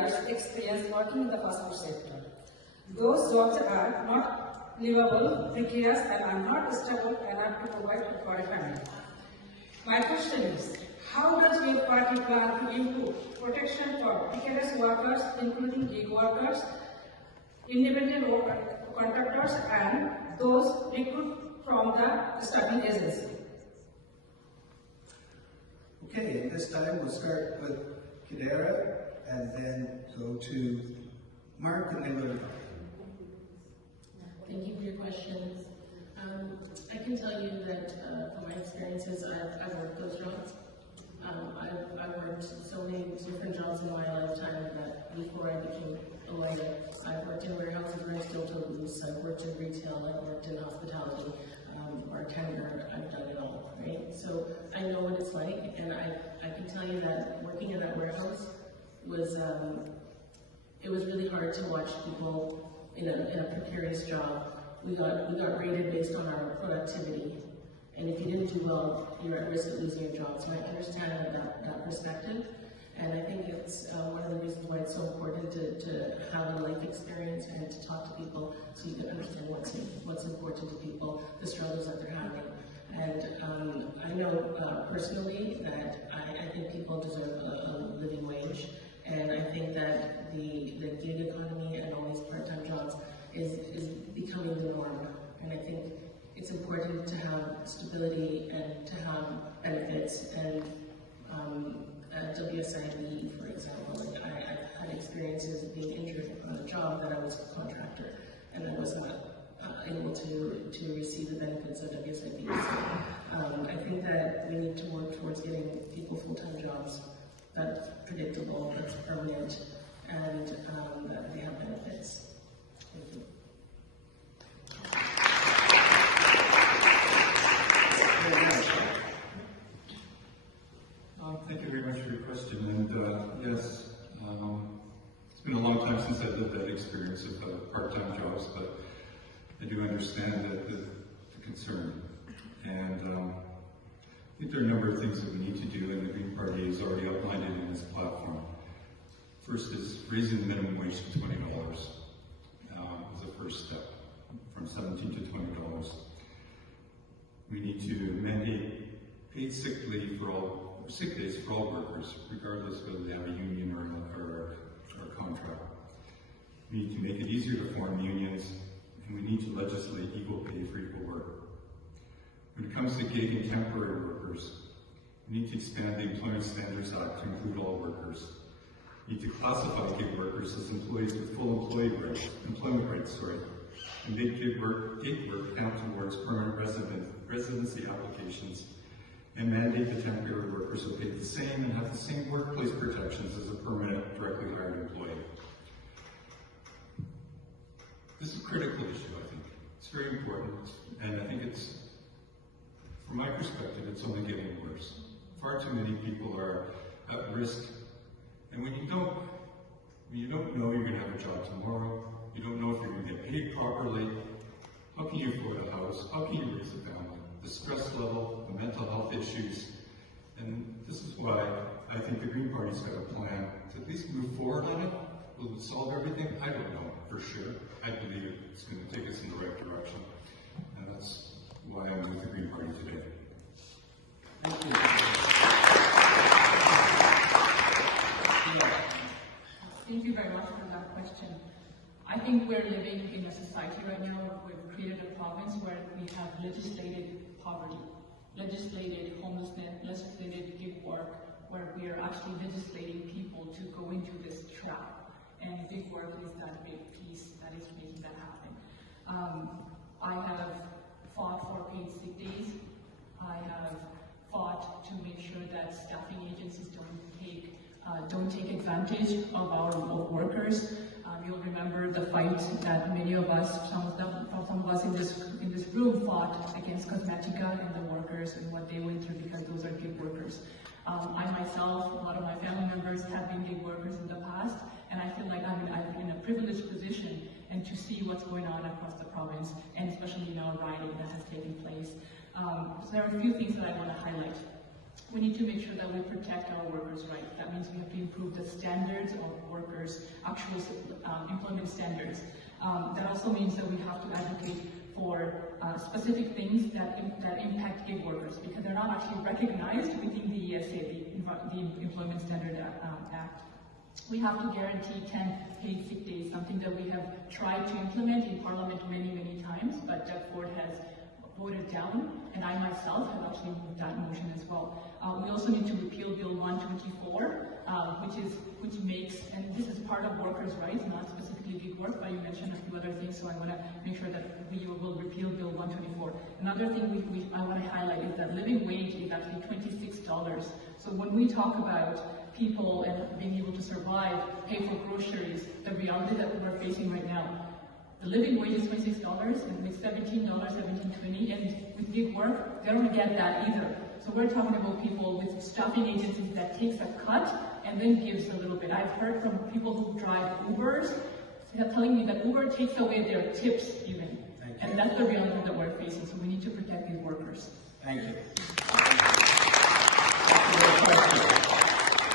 years experience working in the fast food sector. Those jobs are not livable, precarious, and are not stable enough to provide for a family. My question is, how does your party plan to improve protection for precarious workers, including gig workers, independent contractors, and those recruited from the staffing agency? Okay, at this time we'll start with Kedera and then go to Mark and then go to Mark. Thank you for your questions. I can tell you that from my experiences, I've worked those jobs. I've worked so many different jobs in my lifetime that before I became a lawyer, I've worked in warehouses where I steel toe boots, I've worked in retail, I've worked in hospitality, bartender, I've done it all, right? So I know what it's like, and I can tell you that working in that warehouse was, it was really hard to watch people in a precarious job. We got rated based on our productivity, and if you didn't do well, you're at risk of losing your job. So I understand that perspective, and I think it's one of the reasons why it's so important to have a life experience and to talk to people so you can understand what's important to people, the struggles that they're having. And I know personally that I think people deserve a living wage, and I think that the gig economy and all these part-time jobs is becoming the norm. And I think it's important to have stability and to have benefits. And at WSIB, for example, I've had experiences of being injured on a job that I was a contractor, and I was not able to receive the benefits of WSIB. So I think that we need to work towards getting people full-time jobs that's predictable, that's permanent, and that they have benefits. Thank you. Thank you very much for your question. And yes, it's been a long time since I've lived that experience of part-time jobs, but I do understand the concern. And I think there are a number of things that we need to do, and the Green Party has already outlined it in its platform. First is raising the minimum wage to $20 as a first step, from $17 to $20. We need to mandate paid sick days for all workers, regardless whether they have a union or a contract. We need to make it easier to form unions, and we need to legislate equal pay for equal work. When it comes to gig and temporary workers, we need to expand the Employment Standards Act to include all workers. We need to classify gig workers as employees with full employment rights, and make gig work count towards permanent residency applications, and mandate the temporary workers will pay the same and have the same workplace protections as a permanent, directly hired employee. This is a critical issue, I think. It's very important, and I think it's, from my perspective, it's only getting worse. Far too many people are at risk, and when you don't know you're going to have a job tomorrow, you don't know if you're going to get paid properly, how can you afford a house? How can you raise a family? The stress level, the mental health issues, and this is why I think the Green Party's got a plan to at least move forward on it. Will it solve everything? I don't know for sure. I believe it's going to take us in the right direction, and that's why I'm with the Green Party today. Thank you. Thank you very much for that question. I think we're living in a society right now where we've created a province where we have legislated poverty, legislated homelessness, legislated gig work, where we are actually legislating people to go into this trap. And gig work is that big piece that is making that happen. I have fought for paid sick days. I have fought to make sure that staffing agencies don't take advantage of our workers. You'll remember the fight that many of us, some of us in this room fought against Cosmetica and the workers and what they went through because those are gig workers. I myself, a lot of my family members have been gig workers in the past, and I feel like I'm in a privileged position and to see what's going on across the province, and especially now rioting that has taken place. So there are a few things that I want to highlight. we need to make sure that we protect our workers' rights. That means we have to improve the standards of workers' actual employment standards. That also means that we have to advocate for specific things that impact gig workers, because they're not actually recognized within the ESA, the Employment Standard Act. We have to guarantee 10 paid sick days, something that we have tried to implement in Parliament many, many times, but Doug Ford has voted down, and I myself have actually moved that motion as well. We also need to repeal Bill 124, which makes, and this is part of workers' rights, not specifically gig work, but you mentioned a few other things, so I want to make sure that we will repeal Bill 124. Another thing I want to highlight is that living wage is actually $26. So when we talk about people and being able to survive, pay for groceries, the reality that we're facing right now, the living wage is $26, and with $17, $17.20, and with gig work, they don't get that either. So we're talking about people with staffing agencies that takes a cut and then gives a little bit. I've heard from people who drive Ubers telling me that Uber takes away their tips even. And that's the reality that we're facing, so we need to protect these workers. Thank you.